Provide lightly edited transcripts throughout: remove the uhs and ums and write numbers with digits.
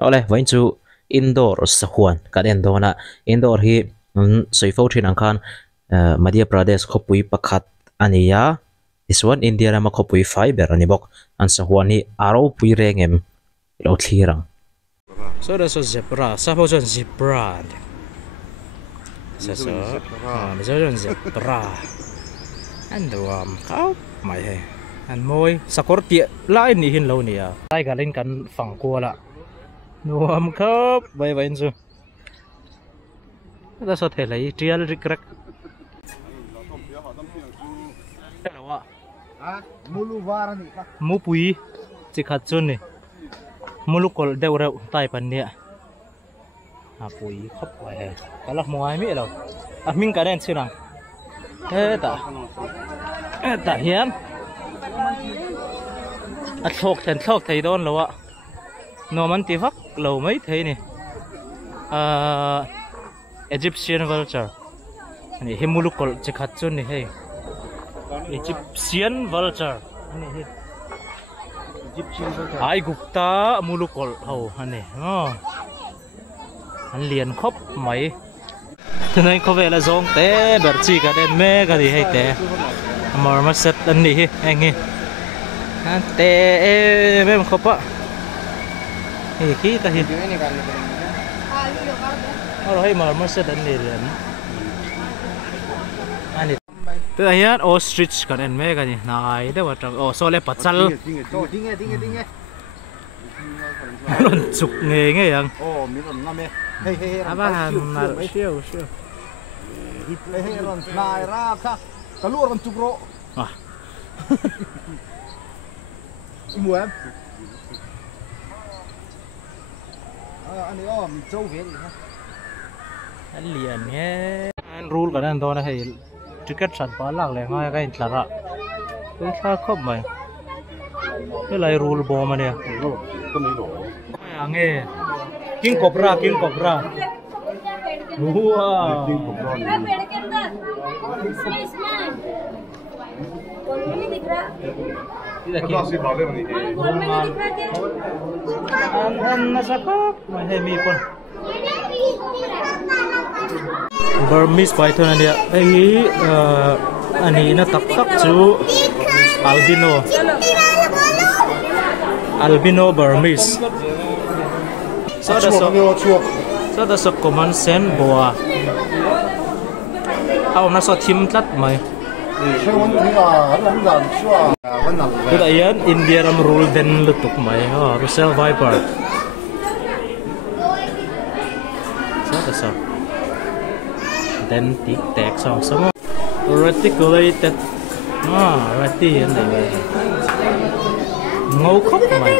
ole vain chu indoor sahuan kan en dona indoor hi soifo thin ang khan Madhya Pradesh khopui pakhat ania this one India rama khopui fiber ani bok an sahuan hi aro pui rengem lo thlirang so that's a zebra suppose a zebra so zebra and khau mai he an moi sakor tia lai ni hin lo nia lai ga len kan phang ko la nuam khop vai vai chu da so the lai trial rikrek mu pui chi khat chun ni mulu kol deu reu tai pan nia a pui khop vai he kala moi mi lo a ming ka den chirang ta hian a thok thei don lo wa no man ti vak lo mai thei ni Egyptian vulture ani himulu kol che khat chun ni he Egyptian vulture ani he Egyptian vulture ai gupta mulu kol ho ani an lian khop mai tunai ko vela zong te berchi ka den me ka di he te mar ma set an ni hi engi te mem khopa hi ki ta hi aro hay mar ma set an ni ren ani te hian ostrich kan en me ka ni nai de wa tang so le pachal dinge lon chuk nge yang mi lon na me hey aba han nar siu hey lon nai ra kha kalur kan chukro muam ani mi chou ve ni ha an lian he an rule kan an dona hei ticket san pa lak le ngai ka in tlara tu tha khop mai ke lai rule bo ma ne ko nei lo ai nge king cobra wow king cobra Burmese python ania ani na tak chu albino Burmese so da so common sen boa au na so thim tlat mai Kita iyan India ram rule den lutuk mai Russell Viper. So then tic tac song sama reticulated reti yan mai ngau khop mai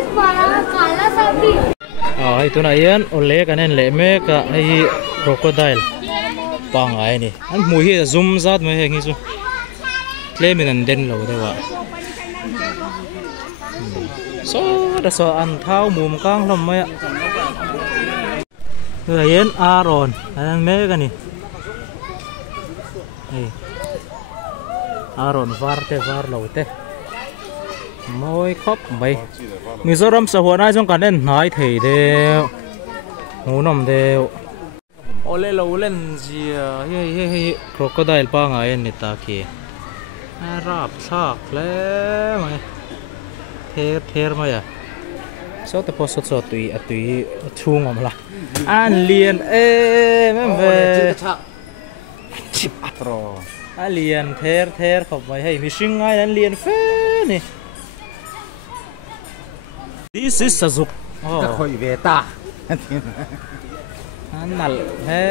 itu na iyan ole kanen le me ka ai crocodile pangai ni an mui hi zoom zat mai hengi chu Lemin an den lo dewa so da so an thau mum kang lom mai yen aron an me ka ni aron var lo te moi khop mai Mizoram sa huanai jong kan en nai thei de hunom de ole lo len ji he crocodile pa nga en ni ta ki rap sak le mai ther mai so te poso so tui chung om la an lien mem ve chip atro alien ther khop mai hey mi sing ngai an lien fe ni this is sazuk ka khoi ve ta an nal he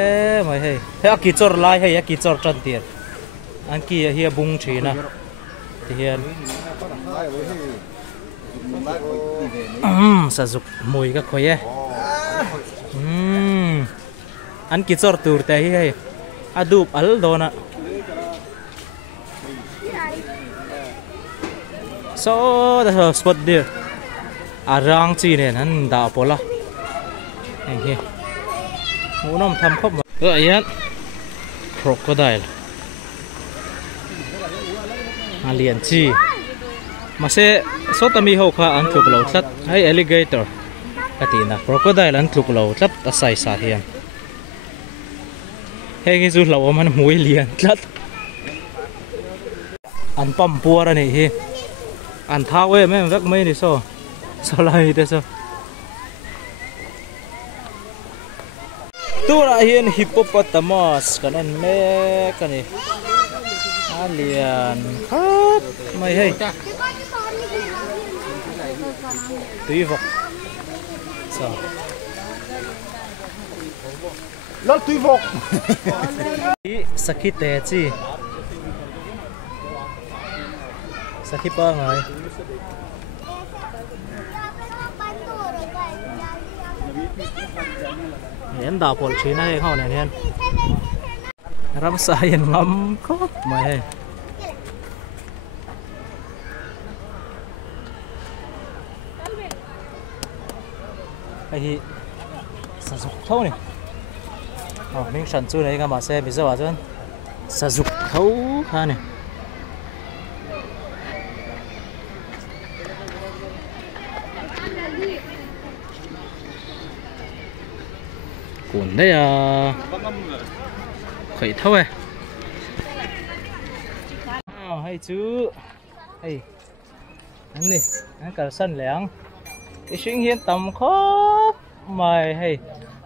mai hey ki chor lai hey ki chor tran tiet an ki hi bung thina hian sazuk mui ka khoi an ki chor tur te hi hei adup al dona so the spot there arang chi ne han da pola he unom tham khop hian crocodile alien chi mase sotami ho kha an thuk lo thlat hai alligator cái gì nè crocodile ăn lục lẩu lấp ta sai sa thiền hay cái du lẩu mà muối liền lấp ăn pump bùa ra này hi ăn thao ấy mấy vắt mấy này sao sao lại thế sao tu lại hiện hippopotamus cái này mẹ cái này liền khóc mày hay tùy vọng sao lót tùy vọng sakit teh chi sakit pa ngai hiện đào phổi chín này không này nên ram sa hiện ngắm khóc mày cái gì sử dụng thấu này mình sản xuất này các bạn xem bây giờ chứ sử dụng thấu ha này cuốn đây à khởi thấu này hay chứ hay anh này anh cả sân lẻng cái chuyện hiện tầm khó mày hay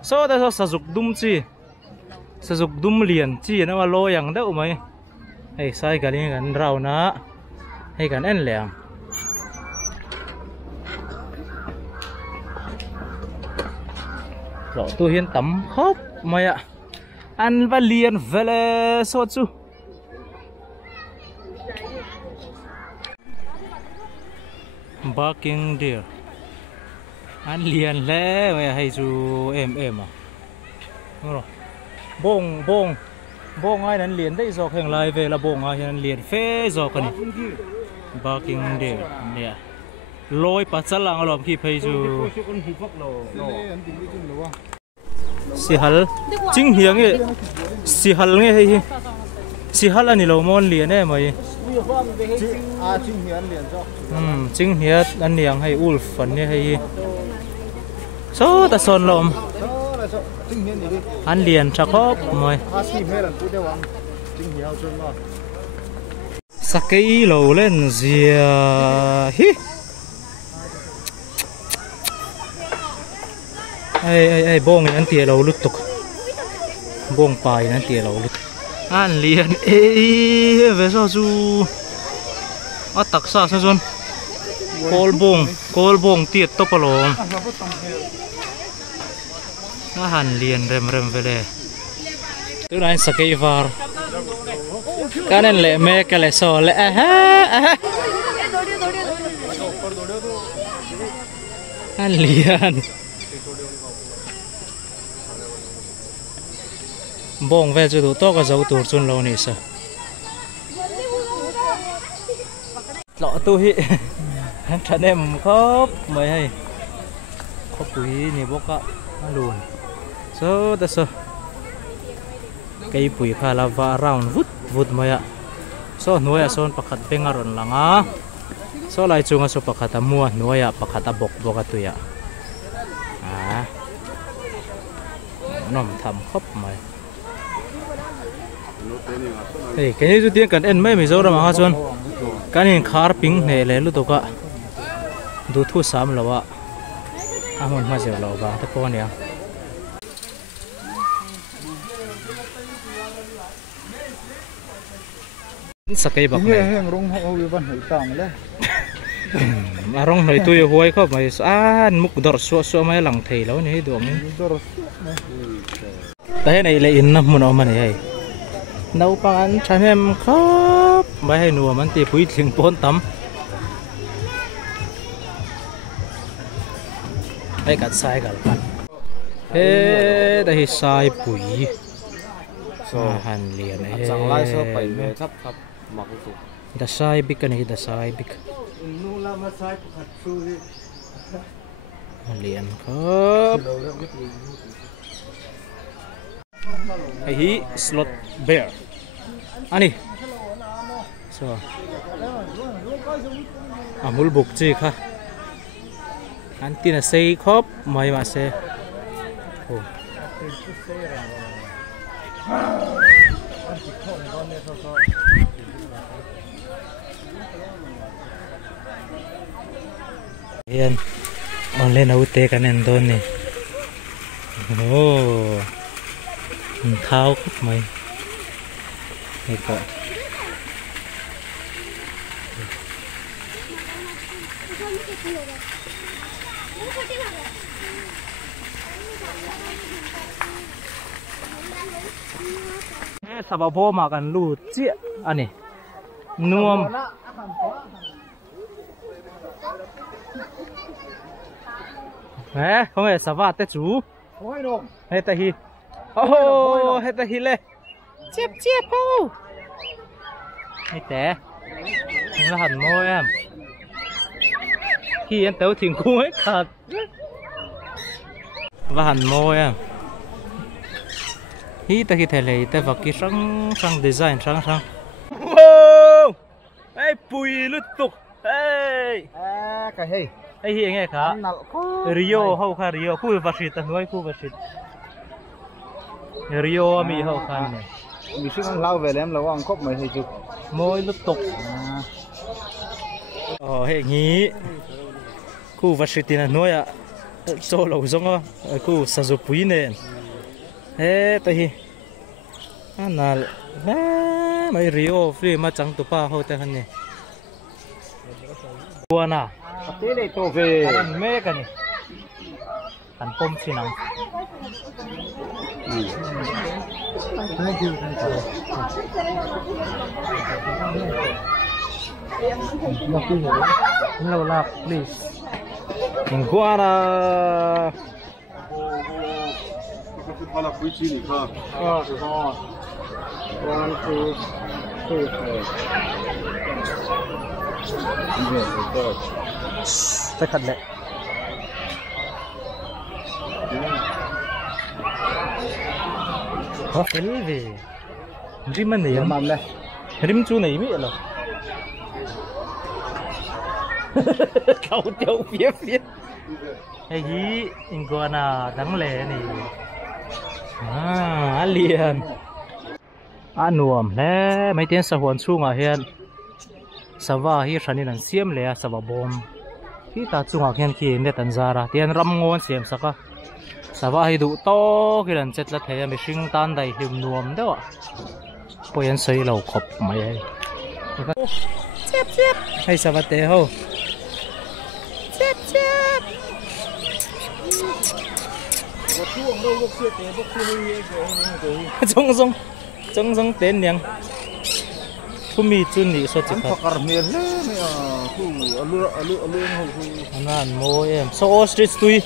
số ta số sử dụng đúng chi sử dụng đúng liền chi nó mà lôiอย่างđâu mày hay sai cái này cái rau nó hay cái anh lẻng rồi tôi hiện tầm khóc mày ạ ăn và liền về là số chú barking deer ăn liền lẽ mày hay chú em à rồi bông ai đánh liền đấy dọc hàng lại về là bông ai đánh liền phê dọc cái này barking deer nè lôi bắt sát lang làm khi phải chú si hal chính hiếng ấy si hal nghe hay si hal anh lâu mòn liền đấy mày chính hiếng anh liền hay wolf phần này hay số ta son lom anh liền chắc khóc mày sắc cái lầu lên gì hi ai bông anh tiệt lầu lút tục bông bài anh tiệt lầu lút anh liền về sao chú ở tắc sa sao chun col bông tiệt to palom nó hành liền rem về đây từ này sắc cái var cái này lẹ mẹ cái lẹ so lẹ anh liền bông về cho đủ to cái dấu tụt chun lâu này sao lọ tôi anh em khóc mày hay khóc quý này bốc á luôn so đó so cây bụi pha là va round vút mày ạ so nuôi son pakat pengaron lang á so lại chung so pakata mua nuôi à pakata bok cái tuổi à nằm thầm khóc mày hey cái này tiếng cần en mấy mình dâu ra mà ha chuan cái này khar ping này lấy lúc đó cả đủ thu sắm lâu ạ mình mà dẻo lâu vào thế con này sắc cây bạc này mà rong này tôi huay không mày mục đọt xua mấy lần thầy lâu này đồ thế này lại in năm một mà này nấu bằng ăn chán em khóc mấy hay nùa mình thì bụi tiếng bốn tấm hay cả sai cả bạn thế đây sai bụi hành liền này chẳng lai sao phải về thấp mặc phục đã sai big cái này đã sai big liền khóc hi slot bear ani so amul buk chi kha anh tin là xây khóp mày mà xe Yan, online na ute ka nandun eh. Oh, ang tao ko may. Ito. Sa babo makan lucu, ani, nuam. Không phải sao vặt tết chú, hết ta hi, hết ta hi lên, chép chép ô, hết té, nó hẳn môi em, khi em tấu thiền cung hết thật, và hẳn môi em, hi ta khi thể lấy ta vào cái sang design sang, wow, ai bùi lướt tục, ai, cái hay. ai hiện nghe khá Rio hậu khá Rio khu vật sự ta nói khu vật sự Rio mi hậu khá này mình sẽ lao về em là ăn cốc mày thì chụp môi lúc tục hệ nghĩ khu vật sự tiền nói à số lẩu giống á khu sản xuất quý nè thế tại anh là mấy Rio free mà chẳng tụ pa hậu ta hơn nè buồn à thế này tôi về anh mê cái này anh pom xin nào lâu lắm please mình qua là chắc thật đấy có cái gì rim anh này mầm đây rim chú này biết rồi cậu tiêu phía cái gì anh còn à đắng lẻ này liền nuông đấy mấy tiếng sầu hồn chung à hiện sầu va hi sani nan siam le sầu bom hi ta chunga khian ki ne tan zara tian ram ngon siam saka sava hi du to ki ran chet la thei mi hring tan dai hlim nuam dewa poyan sei lo khop mai ai chep chep hay sava te ho chep chep Trông trông tên nhang thu mi chun ni so chika anh mua em so street tui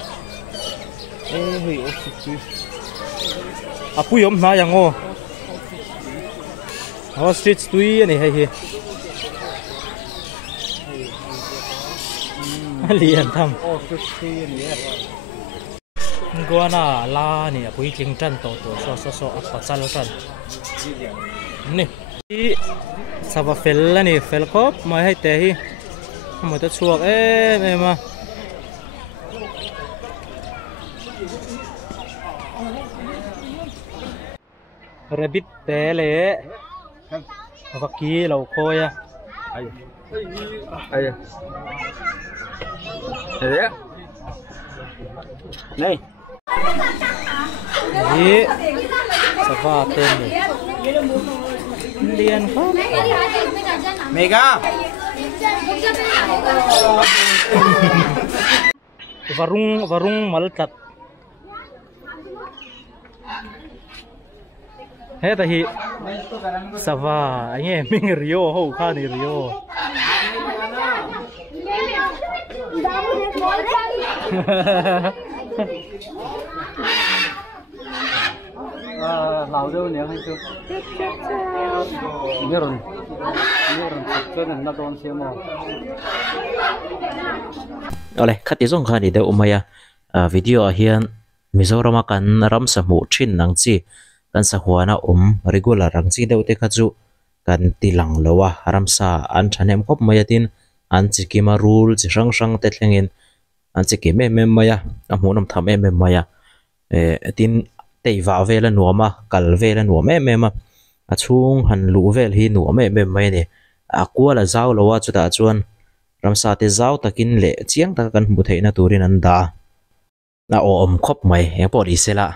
à pui om na yang o street tui này hay hi liền thăm gua na la ni pui ching chan to so apa chal chan ni sava fel ni fel kop mai hay te hi mo ta chuak em à rabbit te le vaki lo khoya ai ai đấy này Ini sava tên này liền không mega varung maltat hết thì sava anh em mình Rio hậu kha này Rio lao đâu nhỉ hay chưa nhớ rồi cái này nó còn xem mà ole khati zong khani de umaya video hian Mizoram kan ram samu thin nang chi kan sa huana regular rang chi de te kha chu kan tilang lowa ramsa an thanem khop mayatin an chikima rule chi rang te thlengin an chi ke me maya a mu nam tham maya tin tei wa vela nuama kal vela nuam ma a chung han lu vel hi nuam mai ni a kuala zau lowa chuta chuan ramsa te zau takin le chiang ta kan mu theina turin an da na om khop mai he pori sela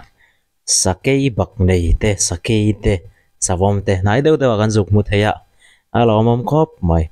sakei bak nei te sakei te savom te nai deuh deuh kan zuk mu theya alo mom khop mai